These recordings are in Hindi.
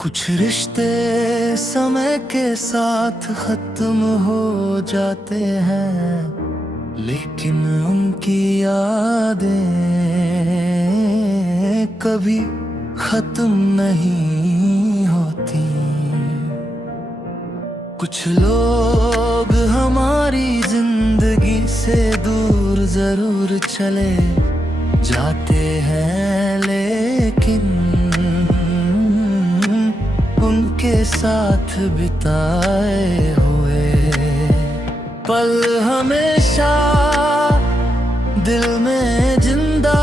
कुछ रिश्ते समय के साथ खत्म हो जाते हैं, लेकिन उनकी यादें कभी खत्म नहीं होती। कुछ लोग हमारी जिंदगी से दूर जरूर चले जाते हैं, लेकिन उनके साथ बिताए हुए पल हमेशा दिल में जिंदा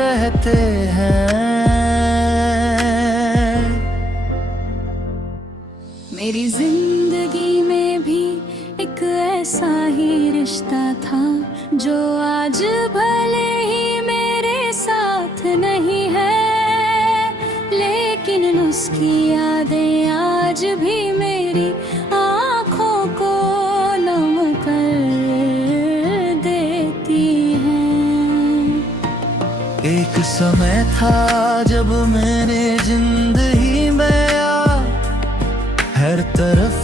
रहते हैं। मेरी जिंदगी में भी एक ऐसा ही रिश्ता था, जो आज भले ही मेरे साथ नहीं है, लेकिन उसकी यादें आज भी मेरी आँखों को नम कर देती हैं। एक समय था जब मेरे जिंदगी में हर तरफ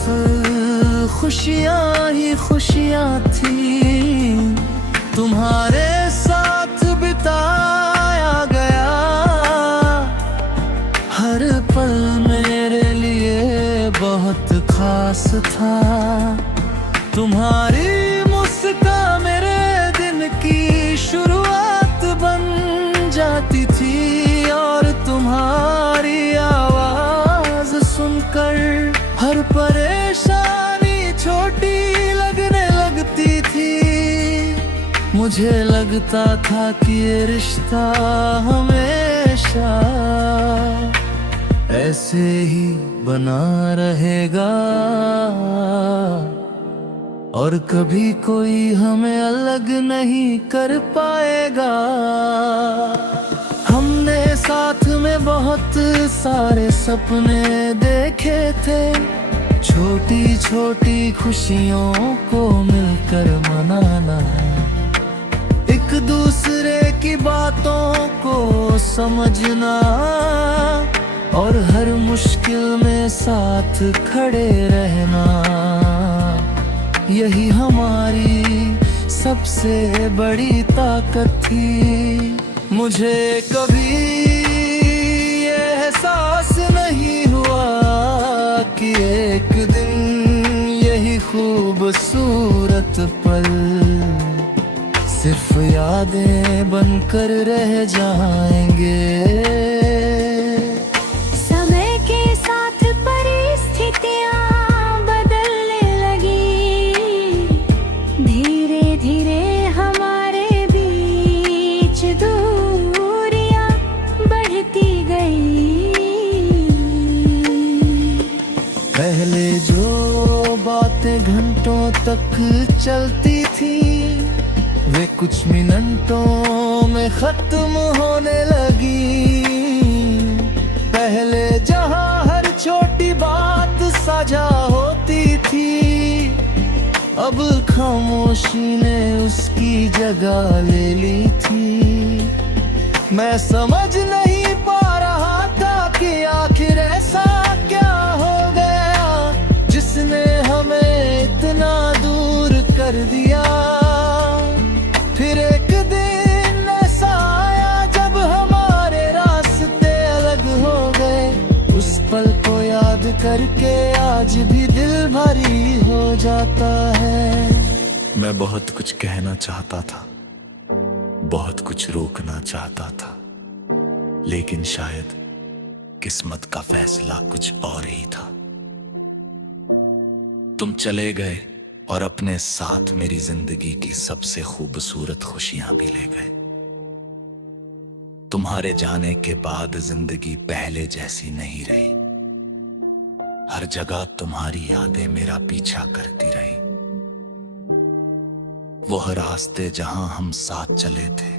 खुशियाँ ही खुशियाँ थी। तुम्हारे साथ बिताया गया हर पल मेरे लिए बहुत खास था। तुम्हारी मुस्कान मेरे दिन की शुरुआत बन जाती थी, और तुम्हारी आवाज सुनकर हर परेशानी छोटी लगने लगती थी। मुझे लगता था कि ये रिश्ता हमेशा ऐसे ही बना रहेगा, और कभी कोई हमें अलग नहीं कर पाएगा। हमने साथ में बहुत सारे सपने देखे थे, छोटी छोटी खुशियों को मिलकर मनाना, एक दूसरे की बातों को समझना, और हर मुश्किल में साथ खड़े रहना, यही हमारी सबसे बड़ी ताकत थी। मुझे कभी ये एहसास नहीं हुआ कि एक दिन यही खूबसूरत पल सिर्फ यादें बनकर रह जाएंगे। समय के साथ परिस्थितियाँ बदलने लगी, धीरे धीरे हमारे बीच दूरियां बढ़ती गई। पहले जो बातें घंटों तक चलती थी, वे कुछ मिनटों में खत्म होने लगी। पहले जहां हर छोटी बात साझा होती थी, अब खामोशी ने उसकी जगह ले ली थी। मैं समझ नहीं पा रहा था कि आखिर ऐसा क्या हो गया, जिसने हमें इतना दूर कर दिया। फिर एक दिन ऐसा आया जब हमारे रास्ते अलग हो गए। उस पल को याद करके आज भी दिल भारी हो जाता है। मैं बहुत कुछ कहना चाहता था, बहुत कुछ रोकना चाहता था, लेकिन शायद किस्मत का फैसला कुछ और ही था। तुम चले गए और अपने साथ मेरी जिंदगी की सबसे खूबसूरत खुशियां भी ले गए। तुम्हारे जाने के बाद जिंदगी पहले जैसी नहीं रही। हर जगह तुम्हारी यादें मेरा पीछा करती रही। वो रास्ते जहां हम साथ चले थे,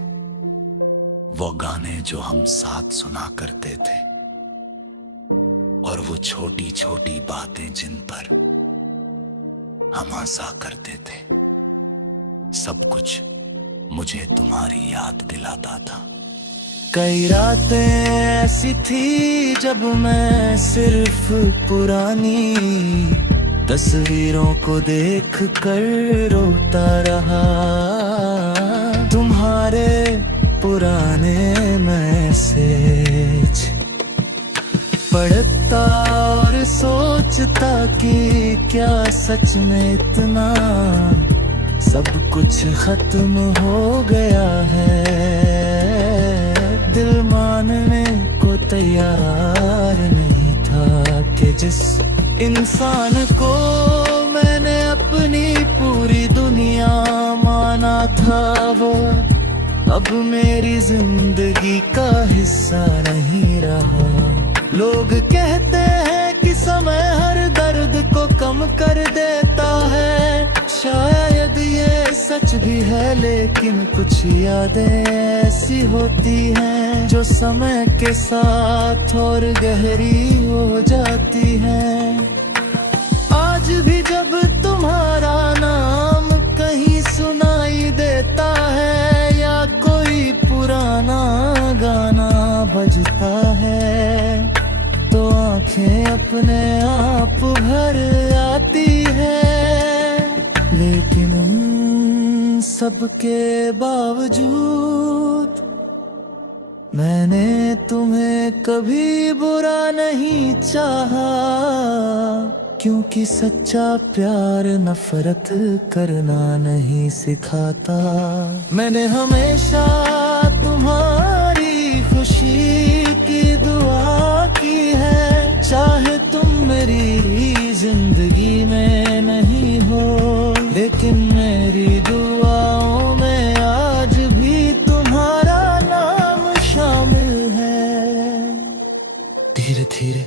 वो गाने जो हम साथ सुना करते थे, और वो छोटी छोटी बातें जिन पर हम हंसा करते थे, सब कुछ मुझे तुम्हारी याद दिलाता था। कई रातें ऐसी थी जब मैं सिर्फ पुरानी तस्वीरों को देख कर रोता रहा। तुम्हारे पुराने मैसेज पढ़ता और सोचता कि क्या सच में इतना सब कुछ खत्म हो गया है। दिल मानने को तैयार नहीं था कि जिस इंसान को मैंने अपनी पूरी दुनिया माना था वो अब मेरी जिंदगी का हिस्सा नहीं रहा। लोग कहते हैं कि समय हर दर्द को कम कर देता है। शायद ये सच भी है, लेकिन कुछ यादें ऐसी होती हैं जो समय के साथ और गहरी हो जाती हैं। आज भी जब तुम्हारा नाम कहीं सुनाई देता है या कोई पुराना गाना बजता है तो आंखें अपने आप भर आती है। लेकिन उन सबके बावजूद मैंने तुम्हें कभी बुरा नहीं चाहा, क्योंकि सच्चा प्यार नफरत करना नहीं सिखाता। मैंने हमेशा तुम्हारी खुशी की दुआ की है, चाहे तुम मेरी जिंदगी में नहीं हो, लेकिन मेरी दुआओं में आज भी तुम्हारा नाम शामिल है। धीरे धीरे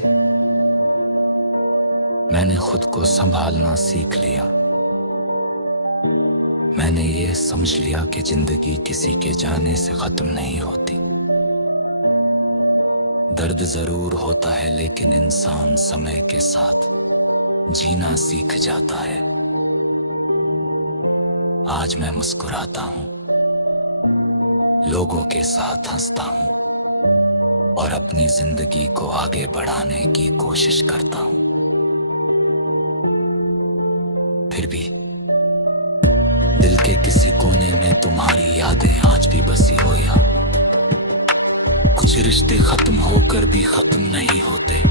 मैंने खुद को संभालना सीख लिया। मैंने ये समझ लिया कि जिंदगी किसी के जाने से खत्म नहीं होती। दर्द जरूर होता है, लेकिन इंसान समय के साथ जीना सीख जाता है। आज मैं मुस्कुराता हूं, लोगों के साथ हंसता हूं और अपनी जिंदगी को आगे बढ़ाने की कोशिश करता हूं। फिर भी दिल के किसी कोने में तुम्हारी यादें आज भी बसी हो, या कुछ रिश्ते खत्म होकर भी खत्म नहीं होते।